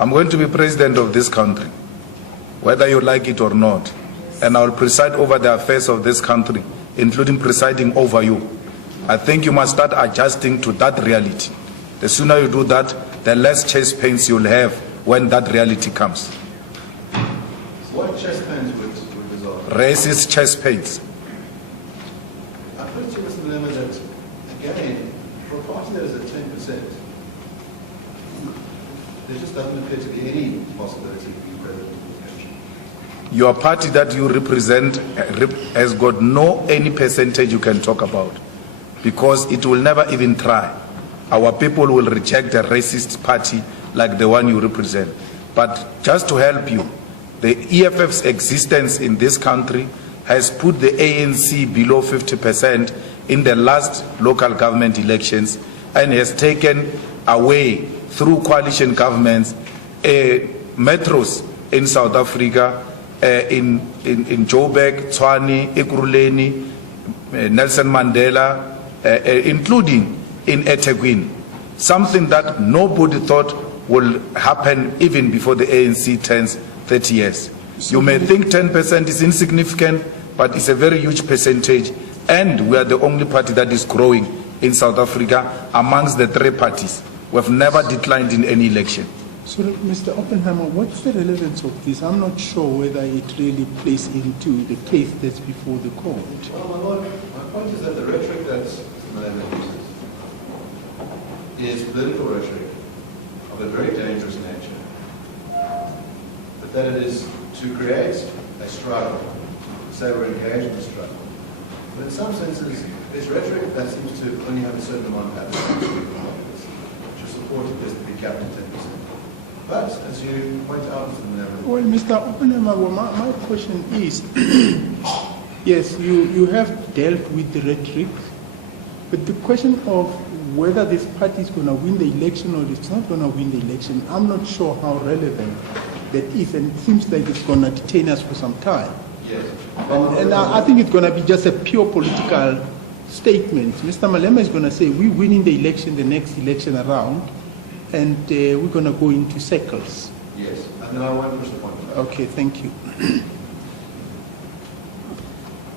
I'm going to be president of this country, whether you like it or not, and I will preside over the affairs of this country, including presiding over you. I think you must start adjusting to that reality. The sooner you do that, the less chest pains you'll have when that reality comes. What chest pains would resolve? Racist chest pains. I put it to Mr. Malema that, again, for a party that is at 10%, there just doesn't appear to be any possibility of being president of the country. Your party that you represent has got no any percentage you can talk about, because it will never even try. Our people will reject a racist party like the one you represent. But just to help you, the EFF's existence in this country has put the ANC below 50% in the last local government elections and has taken away, through coalition governments, metros in South Africa, in Joburg, Tshwane, Ekurhuleni, Nelson Mandela, including in eThekwini, something that nobody thought will happen even before the ANC turns 30 years. You may think 10% is insignificant, but it's a very huge percentage, and we are the only party that is growing in South Africa amongst the three parties. We have never declined in any election. So, Mr. Oppenheimer, what's the relevance of this? I'm not sure whether it really plays into the case that's before the court. Well, my lord, my point is that the rhetoric that Mr. Malema uses is political rhetoric of a very dangerous nature, but that it is to create a struggle, say we're engaged in a struggle. But in some senses, it's rhetoric that seems to only have a certain amount of appetite, which is supported as to be capped at 10%. But, as you point out, Mr. Malema... Well, Mr. Oppenheimer, my question is, yes, you have dealt with the rhetoric, but the question of whether this party is going to win the election or it's not going to win the election, I'm not sure how relevant that is, and it seems like it's going to detain us for some time. Yes. And I think it's going to be just a pure political statement. Mr. Malema is going to say, we're winning the election, the next election around, and we're going to go into circles. Yes, and then I want to push the point. Okay, thank you.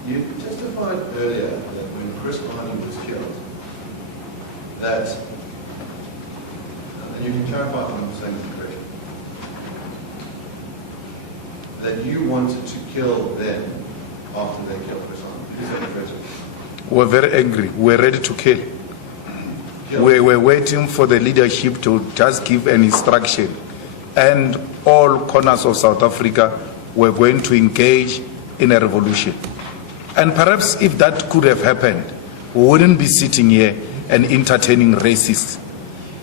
You testified earlier that when Chris Barney was killed, that, and you can clarify if I'm saying this correctly, that you wanted to kill them after they killed Chris Barney. Is that correct? We're very angry. We're ready to kill. We were waiting for the leadership to just give an instruction, and all corners of South Africa were going to engage in a revolution. And perhaps if that could have happened, we wouldn't be sitting here and entertaining racists.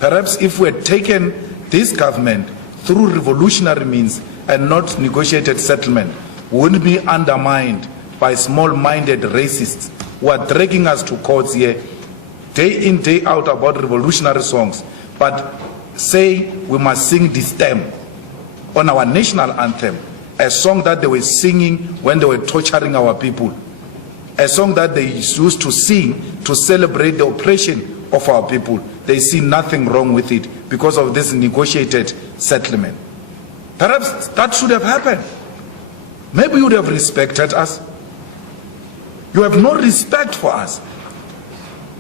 Perhaps if we had taken this government through revolutionary means and not negotiated settlement, we wouldn't be undermined by small-minded racists who are dragging us to courts here day in, day out about revolutionary songs, but say we must sing this stem on our national anthem, a song that they were singing when they were torturing our people, a song that they used to sing to celebrate the oppression of our people. They see nothing wrong with it because of this negotiated settlement. Perhaps that should have happened. Maybe you would have respected us. You have no respect for us.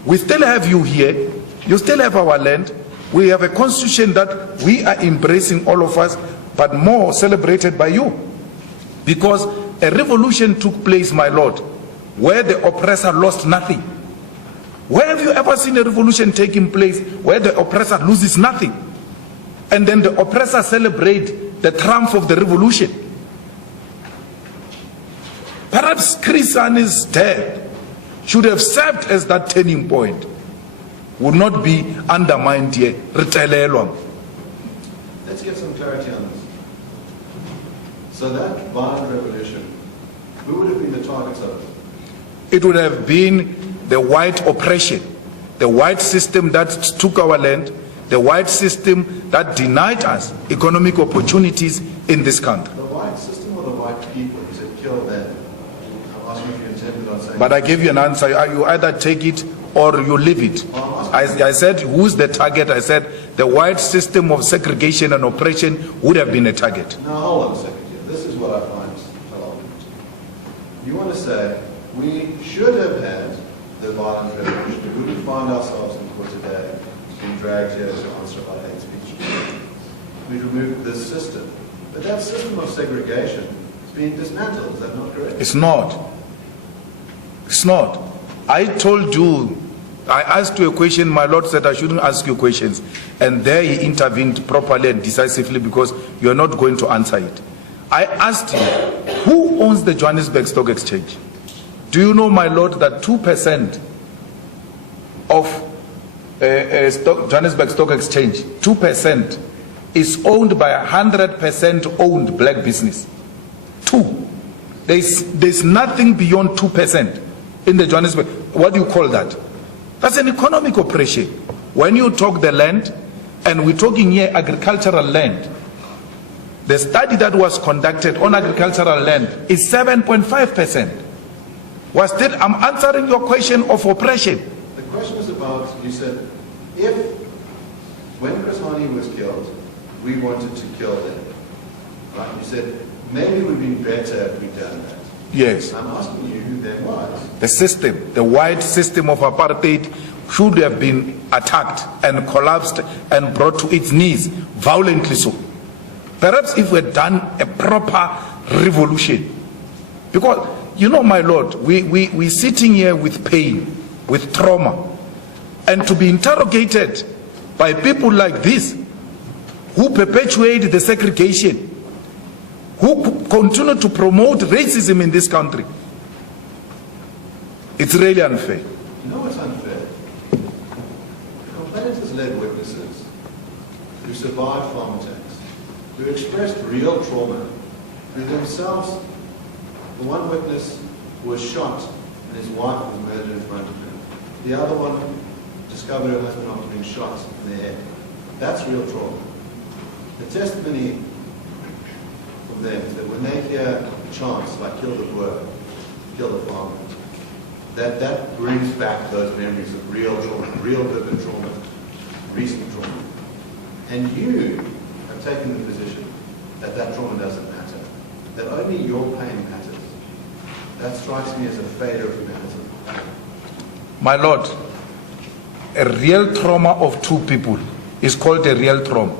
We still have you here. You still have our land. We have a constitution that we are embracing, all of us, but more celebrated by you. Because a revolution took place, my lord, where the oppressor lost nothing. Where have you ever seen a revolution taking place where the oppressor loses nothing? And then the oppressor celebrates the triumph of the revolution. Perhaps Chris Barney's death should have served as that turning point, would not be undermined here. Let's get some clarity on this. So that violent revolution, who would have been the targets of it? It would have been the white oppression, the white system that took our land, the white system that denied us economic opportunities in this country. The white system or the white people? You said kill them. I'm asking if you intended on saying... But I gave you an answer. You either take it or you leave it. I said, who's the target? I said, the white system of segregation and oppression would have been a target. Now, hold on a second here. This is what I find relevant. You want to say we should have had the violent revolution. We wouldn't find ourselves in court today being dragged here to answer about hate speech. We've removed this system. But that system of segregation is being dismantled. Is that not correct? It's not. It's not. I told you, I asked you a question, my Lord said I shouldn't ask you questions. And there he intervened properly and decisively because you're not going to answer it. I asked you, who owns the Johannesburg Stock Exchange? Do you know, my Lord, that 2% of Johannesburg Stock Exchange, 2% is owned by 100% owned black business? 2. There's nothing beyond 2% in the Johannesburg. What do you call that? That's an economic oppression. When you talk the land, and we're talking here agricultural land, the study that was conducted on agricultural land is 7.5%. I'm answering your question of oppression. The question was about, you said, when Chris Hani was killed, we wanted to kill him. Right? You said, maybe it would have been better if we'd done that. Yes. I'm asking you who then was. The system, the white system of apartheid should have been attacked and collapsed and brought to its knees, violently so. Perhaps if we had done a proper revolution. Because, you know, my Lord, we're sitting here with pain, with trauma, and to be interrogated by people like this, who perpetuate the segregation, who continue to promote racism in this country. It's really unfair. You know what's unfair? The complainant has led witnesses who survived farm attacks, who expressed real trauma, who themselves, the one witness was shot and his wife was murdered in front of him. The other one discovered her husband after being shot in the head. That's real trauma. The testimony from them is that when they hear chants like kill the Boer, kill the farmer, that brings back those memories of real trauma, real vivid trauma, recent trauma. And you have taken the position that that trauma doesn't matter, that only your pain matters. That strikes me as a failure of humanity. My Lord, a real trauma of two people is called a real trauma.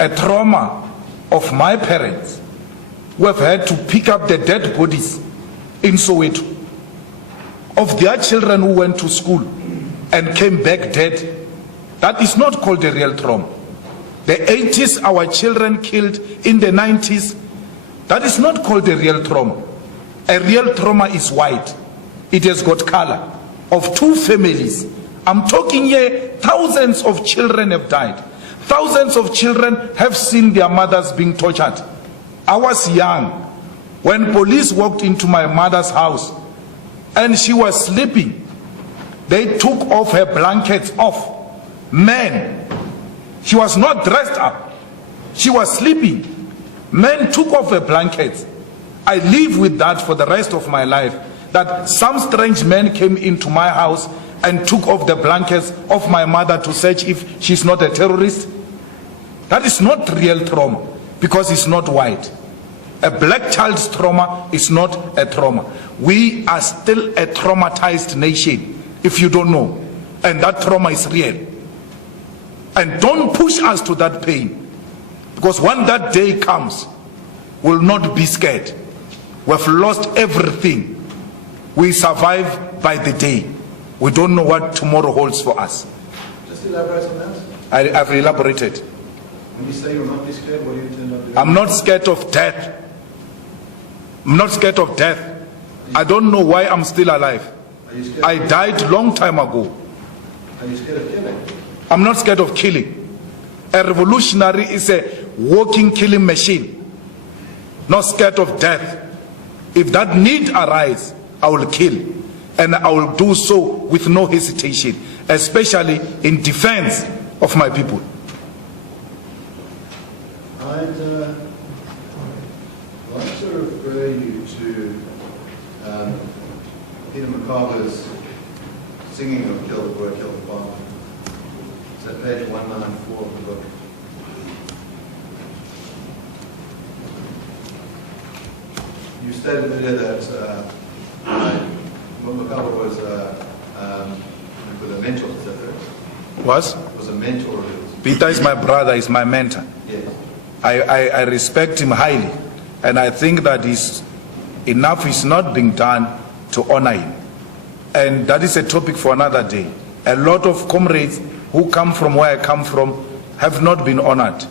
A trauma of my parents who have had to pick up the dead bodies in Soweto, of their children who went to school and came back dead. That is not called a real trauma. The 80s, our children killed in the 90s, that is not called a real trauma. A real trauma is white. It has got color. Of two families, I'm talking here, thousands of children have died. Thousands of children have seen their mothers being tortured. I was young when police walked into my mother's house and she was sleeping. They took off her blankets off. Men, she was not dressed up. She was sleeping. Men took off her blankets. I live with that for the rest of my life, that some strange men came into my house and took off the blankets of my mother to search if she's not a terrorist. That is not real trauma because it's not white. A black child's trauma is not a trauma. We are still a traumatized nation, if you don't know. And that trauma is real. And don't push us to that pain. Because when that day comes, we'll not be scared. We've lost everything. We survive by the day. We don't know what tomorrow holds for us. Just elaborate on that. I've elaborated. When you say you'll not be scared, what do you intend on doing? I'm not scared of death. I'm not scared of death. I don't know why I'm still alive. Are you scared? I died long time ago. Are you scared of killing? I'm not scared of killing. A revolutionary is a walking killing machine. Not scared of death. If that need arise, I will kill. And I will do so with no hesitation, especially in defense of my people. I'd like to refer you to Peter Macaber's singing of Kill the Boer, Kill the Farmer. It's at page 194 of the book. You stated earlier that Makaba was a mentor, is that correct? Was? Was a mentor of yours. Peter is my brother, is my mentor. Yes. I respect him highly, and I think that enough is not being done to honor him. And that is a topic for another day. A lot of comrades who come from where I come from have not been honored.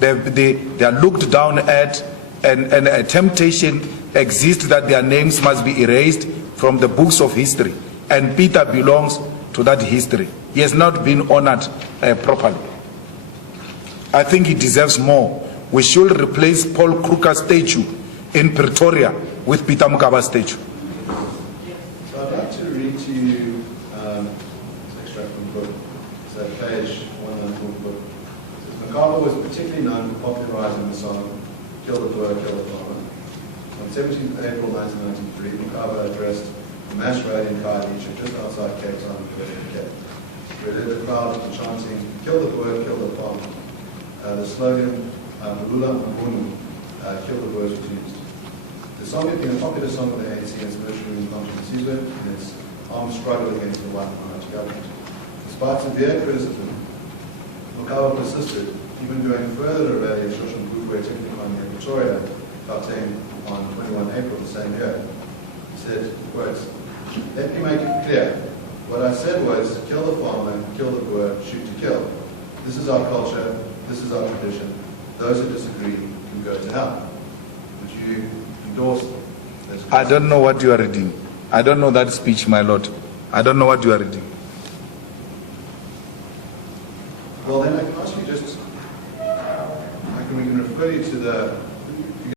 They are looked down at, and a temptation exists that their names must be erased from the books of history. And Peter belongs to that history. He has not been honored properly. I think he deserves more. We should replace Paul Kruger's statue in Pretoria with Peter Mukaba's statue. So I'd like to read to you an extract from the book. It's at page 194 of the book. It says, Makaba was particularly known for popularizing the song Kill the Boer, Kill the Farmer. On 17th April 1993, Makaba addressed a mass rally in Khayelitsha just outside Cape Town in Durban, Cape. Where led the crowd in chanting, Kill the Boer, Kill the Farmer. The slogan, Mbula Mbunu, Kill the Boers, was used. The song had been a popular song of the ANC against military incontinency in its armed struggle against the white minority government. Despite severe criticism, Makaba persisted, even going further to rally at Shoshan Bukwe Technikon in Pretoria, Gauteng, on 21 April the same year. He said, quote, let me make it clear. What I said was, kill the farmer, kill the Boer, shoot to kill. This is our culture, this is our tradition. Those who disagree can go to hell. Would you endorse this? I don't know what you are reading. I don't know that speech, my lord. I don't know what you are reading. Well, then I can ask you just, we can refer you to the